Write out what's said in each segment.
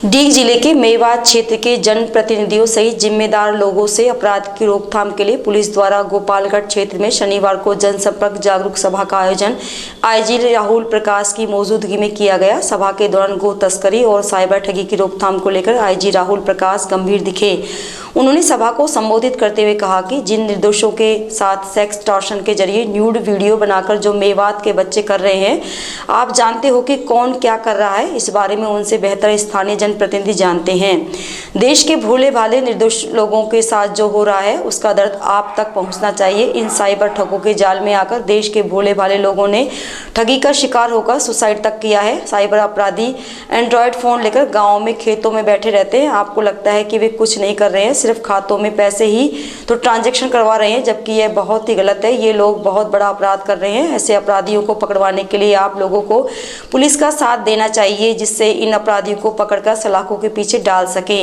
डीग जिले के मेवात क्षेत्र के जनप्रतिनिधियों सहित जिम्मेदार लोगों से अपराध की रोकथाम के लिए पुलिस द्वारा गोपालगढ़ क्षेत्र में शनिवार को जनसंपर्क जागरूक सभा का आयोजन आईजी राहुल प्रकाश की मौजूदगी में किया गया। सभा के दौरान गो तस्करी और साइबर ठगी की रोकथाम को लेकर आईजी राहुल प्रकाश गंभीर दिखे। उन्होंने सभा को संबोधित करते हुए कहा कि जिन निर्दोषों के साथ सेक्स टॉर्शन के जरिए न्यूड वीडियो बनाकर जो मेवात के बच्चे कर रहे हैं, आप जानते हो कि कौन क्या कर रहा है। इस बारे में उनसे बेहतर स्थानीय जनप्रतिनिधि जानते हैं। देश के भोले भाले निर्दोष लोगों के साथ जो हो रहा है उसका दर्द आप तक पहुंचना चाहिए। इन साइबर ठगों के जाल में आकर देश के भोले भाले लोगों ने ठगी का शिकार होकर सुसाइड तक किया है। साइबर अपराधी एंड्रॉयड फोन लेकर गाँव में खेतों में बैठे रहते हैं। आपको लगता है कि वे कुछ नहीं कर रहे हैं, सिर्फ खातों में पैसे ही तो ट्रांजैक्शन करवा रहे हैं, जबकि यह बहुत ही गलत है। ये लोग बहुत बड़ा अपराध कर रहे हैं। ऐसे अपराधियों को पकड़वाने के लिए आप लोगों को पुलिस का साथ देना चाहिए, जिससे इन अपराधियों को पकड़कर सलाखों के पीछे डाल सके।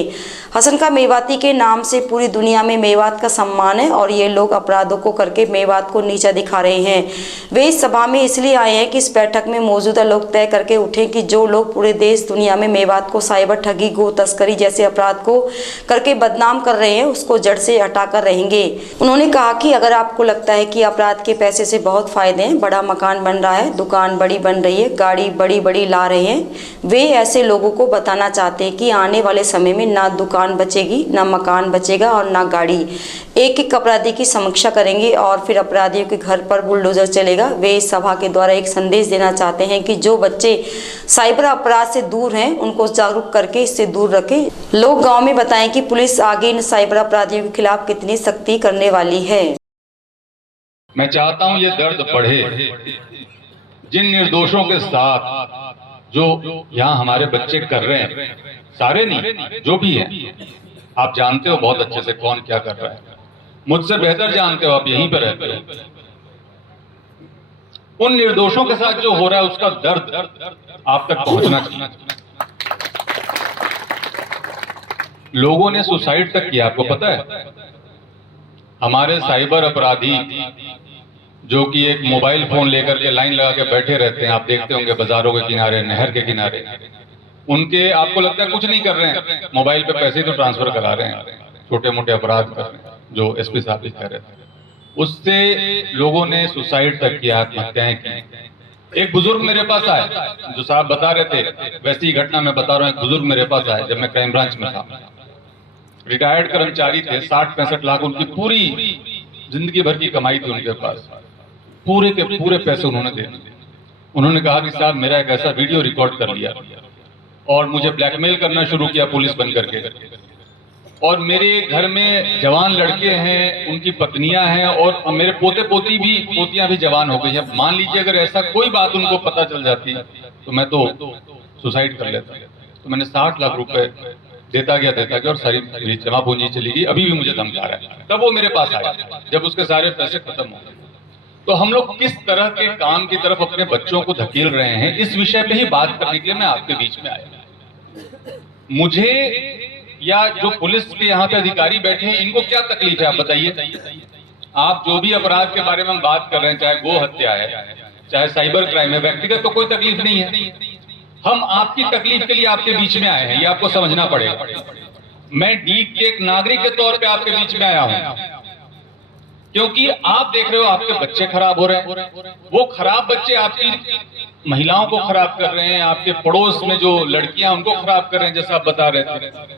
हसन का मेवाती के नाम से पूरी दुनिया में मेवात का सम्मान है और ये लोग अपराधों को करके मेवात को नीचा दिखा रहे हैं। वे इस सभा में इसलिए आए हैं कि इस बैठक में मौजूदा लोग तय करके उठे कि जो लोग पूरे देश दुनिया में मेवात को साइबर ठगी, गो तस्करी जैसे अपराध को करके बदनाम कर रहे हैं, उसको जड़ से हटाकर रहेंगे। उन्होंने कहा कि अगर आपको लगता है कि अपराध के पैसे से बहुत फायदे हैं, बड़ा मकान बन रहा है, दुकान बड़ी बन रही है, गाड़ी बड़ी बड़ी ला रहे हैं, वे ऐसे लोगों को बताना चाहते हैं कि आने वाले समय में ना दुकान बचेगी, ना मकान बचेगा और ना गाड़ी। एक एक अपराधी की समीक्षा करेंगे और फिर अपराधियों के घर पर बुलडोजर चलेगा। वे इस सभा के द्वारा एक संदेश देना चाहते हैं कि जो बच्चे साइबर अपराध से दूर हैं उनको जागरूक करके इससे दूर रखें। लोग गांव में बताएं कि पुलिस आगे इन साइबर अपराधियों के खिलाफ कितनी सख्ती करने वाली है। मैं चाहता हूं ये दर्द बढ़े। जिन निर्दोषों के साथ जो यहाँ हमारे बच्चे कर रहे हैं, सारे नहीं, जो भी हैं, आप जानते हो बहुत अच्छे से कौन क्या कर रहा है। मुझसे बेहतर जानते हो, आप यहीं पर रहते हो। उन निर्दोषों के साथ जो हो रहा है उसका दर्द आप तक पहुंचना चाहिए। लोगों ने सुसाइड तक किया, आपको पता है। हमारे साइबर अपराधी जो कि एक मोबाइल फोन लेकर के लाइन लगा के बैठे रहते हैं, आप देखते होंगे बाजारों के किनारे, नहर के किनारे, उनके आपको लगता है कुछ नहीं कर रहे हैं, मोबाइल पे पैसे तो ट्रांसफर करा रहे हैं, छोटे मोटे अपराध कर रहे हैं, जो एसपी साहब भी कह रहे थे। उससे लोगों ने सुसाइड तक किया, आत्महत्याएं की। एक बुजुर्ग मेरे पास आए, जो साहब बता रहे थे, वैसी घटना मैं बता रहा हूँ। एक बुजुर्ग मेरे पास आए जब मैं क्राइम ब्रांच में था, रिटायर्ड कर्मचारी थे, 60-65 लाख उनकी पूरी जिंदगी भर की कमाई थी उनके पास, पूरे के पूरे पैसे उन्होंने दे दिए। उन्होंने कहा कि साहब मेरा एक ऐसा वीडियो रिकॉर्ड कर लिया और मुझे ब्लैकमेल करना शुरू किया पुलिस बन करके, और मेरे घर में जवान लड़के हैं, उनकी पत्नियां हैं और मेरे पोतियां भी जवान हो गई हैं। मान लीजिए अगर ऐसा कोई बात उनको पता चल जाती तो मैं तो सुसाइड कर लेता। तो मैंने 60 लाख रुपए देता गया और सारी मेरी जमा पूंजी चली गई। अभी भी मुझे धमका रहा है। तब वो मेरे पास आया जब उसके सारे पैसे खत्म हो गए। तो हम लोग किस तरह के काम की तरफ अपने बच्चों को धकेल रहे हैं, इस विषय पे ही बात करने के लिए मैं आपके बीच में आया। मुझे या जो पुलिस के यहाँ पे अधिकारी बैठे हैं, इनको क्या तकलीफ है आप बताइए। आप जो भी अपराध के बारे में हम बात कर रहे हैं, चाहे गो हत्या है, चाहे साइबर क्राइम है, व्यक्तिगत तो कोई तकलीफ नहीं है। हम आपकी तकलीफ के लिए आपके बीच में आए हैं, ये आपको समझना पड़ेगा। मैं डीग के एक नागरिक के तौर पे आपके बीच में आया हूं, क्योंकि आप देख रहे हो आपके बच्चे खराब हो रहे हैं। वो खराब बच्चे आपकी महिलाओं को खराब कर रहे हैं, आपके पड़ोस में जो लड़कियां उनको खराब कर रहे हैं, जैसा आप बता रहे थे।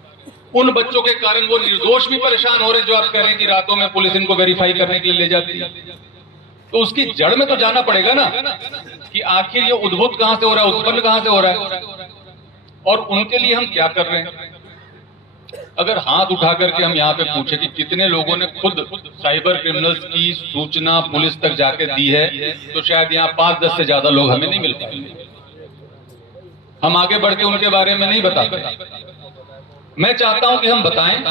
उन बच्चों के कारण वो निर्दोष भी परेशान हो रहे हैं, जो आप कह रहे हैं कि रातों में पुलिस इनको वेरीफाई करने के लिए ले जाती है। तो उसकी जड़ में तो जाना पड़ेगा ना, कि आखिर ये उद्भूत कहां से हो रहा है, उत्पन्न कहां से हो रहा है, और उनके लिए हम क्या कर रहे हैं। अगर हाथ उठा करके हम यहाँ पे पूछे कि कितने लोगों ने खुद साइबर क्रिमिनल्स की सूचना पुलिस तक जाके दी है, तो शायद यहाँ 5-10 से ज्यादा लोग हमें नहीं मिल पाएंगे। हम आगे बढ़ के उनके बारे में नहीं बताते। मैं चाहता हूं कि हम बताएं,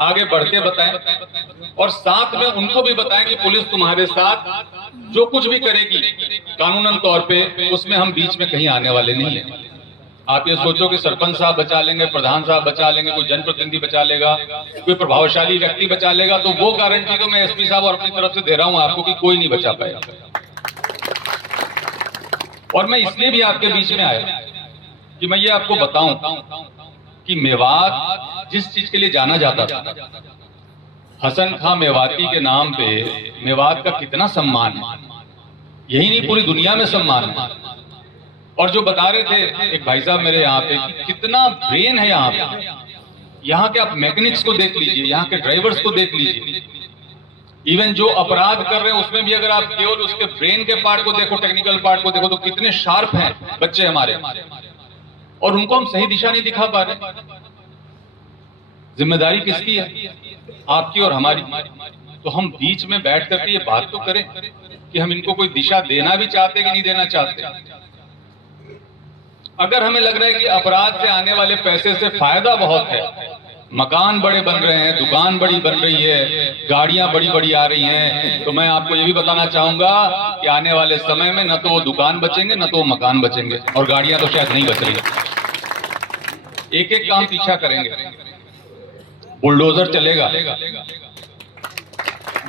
आगे बढ़ते बताएं, और साथ में उनको भी बताएं कि पुलिस तुम्हारे साथ जो कुछ भी करेगी कानूनन तौर पे, उसमें हम बीच में कहीं आने वाले नहीं हैं। आप ये सोचो कि सरपंच साहब बचा लेंगे, प्रधान साहब बचा लेंगे, कोई जनप्रतिनिधि बचा लेगा, कोई प्रभावशाली व्यक्ति बचा लेगा, तो वो गारंटी तो मैं एसपी साहब और अपनी तरफ से दे रहा हूं आपको कि कोई नहीं बचा पाएगा। और मैं इसलिए भी आपके बीच में आया कि मैं ये आपको बताऊं कि मेवात जिस चीज के लिए जाना जाता था, हसन खां मेवाती के नाम पे मेवात का कितना सम्मान है, यही नहीं पूरी दुनिया में सम्मान है। और जो बता रहे थे एक भाई साहब मेरे यहाँ पे कि कितना ब्रेन है यहाँ पे, यहाँ के आप मैकेनिक्स को देख लीजिए, यहाँ के ड्राइवर्स को देख लीजिए, इवन जो अपराध कर रहे हैं उसमें भी अगर आप केवल उसके ब्रेन के पार्ट को देखो, टेक्निकल पार्ट को देखो, तो कितने शार्प हैं बच्चे हमारे, और उनको हम सही दिशा नहीं दिखा पा रहे। जिम्मेदारी किसकी है? आपकी और हमारी। तो हम बीच में बैठ करके ये बात तो करें कि हम इनको कोई दिशा देना भी चाहते कि नहीं देना चाहते। अगर हमें लग रहा है कि अपराध से आने वाले पैसे से फायदा बहुत है, मकान बड़े बन रहे हैं, दुकान बड़ी बन रही है, गाड़ियां बड़ी बड़ी आ रही हैं, तो मैं आपको ये भी बताना चाहूंगा कि आने वाले समय में न तो वो दुकान बचेंगे, न तो वो मकान बचेंगे, और गाड़ियां तो शायद नहीं बच रही। एक एक काम पीछा करेंगे। बुलडोजर चलेगा,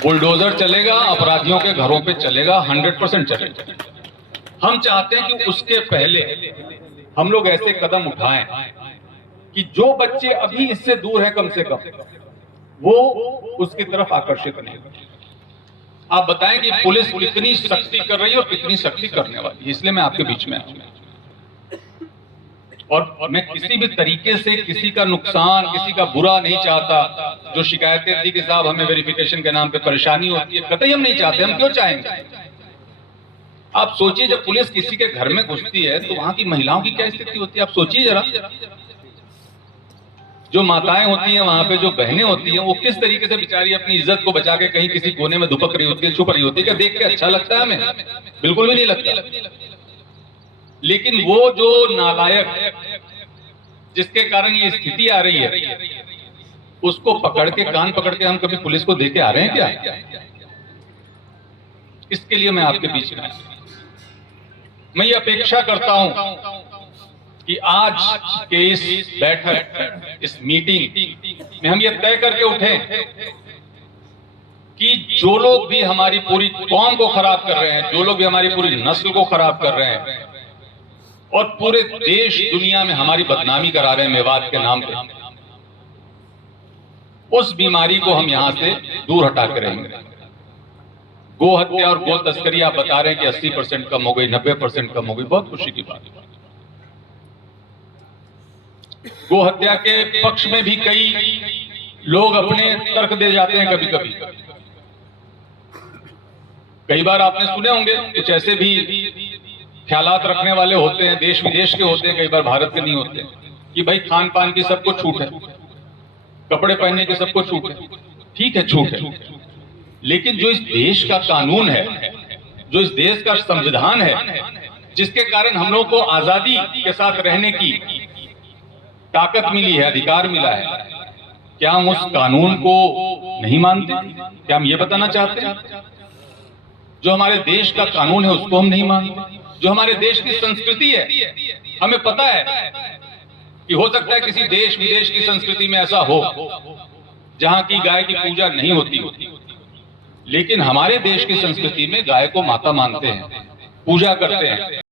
बुलडोजर चलेगा, अपराधियों के घरों पे चलेगा, 100% चलेगा। हम चाहते हैं कि उसके पहले हम लोग ऐसे कदम उठाएं कि जो बच्चे अभी इससे दूर हैं कम से कम वो उसकी तरफ आकर्षित नहीं। आप बताएं कि पुलिस कितनी सख्ती कर रही है और कितनी सख्ती करने वाली है, इसलिए मैं आपके बीच में आया। और मैं किसी भी तरीके से किसी का नुकसान, किसी का बुरा नहीं चाहता। जो शिकायतें थी कि साहब हमें वेरिफिकेशन के नाम पे परेशानी होती है, कतई हम नहीं चाहते। हम क्यों चाहेंगे? आप सोचिए, जब पुलिस किसी के घर में घुसती है तो वहां की महिलाओं की क्या स्थिति होती है, आप सोचिए जरा। जो माताएं होती हैं वहां पे, जो बहनें होती हैं, वो किस तरीके से बेचारी अपनी इज्जत को बचा के कहीं किसी कोने में दुपक रही होती है, छुप रही होती है। क्या देख के अच्छा लगता है हमें? बिल्कुल भी नहीं लगता। लेकिन वो जो नालायक जिसके कारण ये स्थिति आ रही है, उसको पकड़ के, कान पकड़ के हम कभी पुलिस को देके आ रहे हैं क्या? इसके लिए मैं आपके बीच में मैं ये अपेक्षा करता हूं कि आज के इस बैठक, इस मीटिंग में हम ये तय करके उठें कि जो लोग भी हमारी पूरी कौम को खराब कर रहे हैं, जो लोग भी हमारी पूरी नस्ल को खराब कर रहे हैं और पूरे देश दुनिया में हमारी बदनामी करा रहे हैं मेवात के नाम पे, उस बीमारी को हम यहां से दूर हटा के रहेंगे। गो हत्या और गो तस्करी आप बता रहे हैं कि 80% कम हो गई, 90% कम हो गई, बहुत खुशी की बात है। गो हत्या के पक्ष में भी कई लोग अपने तर्क दे जाते हैं। कभी कभी कई बार आपने सुने होंगे, कुछ ऐसे भी ख्यालात रखने वाले होते हैं, देश विदेश के होते हैं, कई बार भारत के नहीं होते, कि भाई खान पान की सबको छूट है, कपड़े पहनने की सबको छूट है। ठीक है, छूट है, लेकिन जो इस देश का कानून है, जो इस देश का संविधान है, जिसके कारण हम लोग को आजादी के साथ रहने की ताकत मिली है, अधिकार मिला है, क्या हम उस कानून को नहीं मानते? क्या हम ये बताना चाहते हैं? जो हमारे देश का कानून है उसको हम नहीं मानते? जो हमारे देश की संस्कृति है, हमें पता है कि हो सकता है किसी देश विदेश की संस्कृति में ऐसा हो जहां की गाय की पूजा नहीं होती, लेकिन हमारे देश की संस्कृति में गाय को माता मानते हैं, पूजा करते हैं।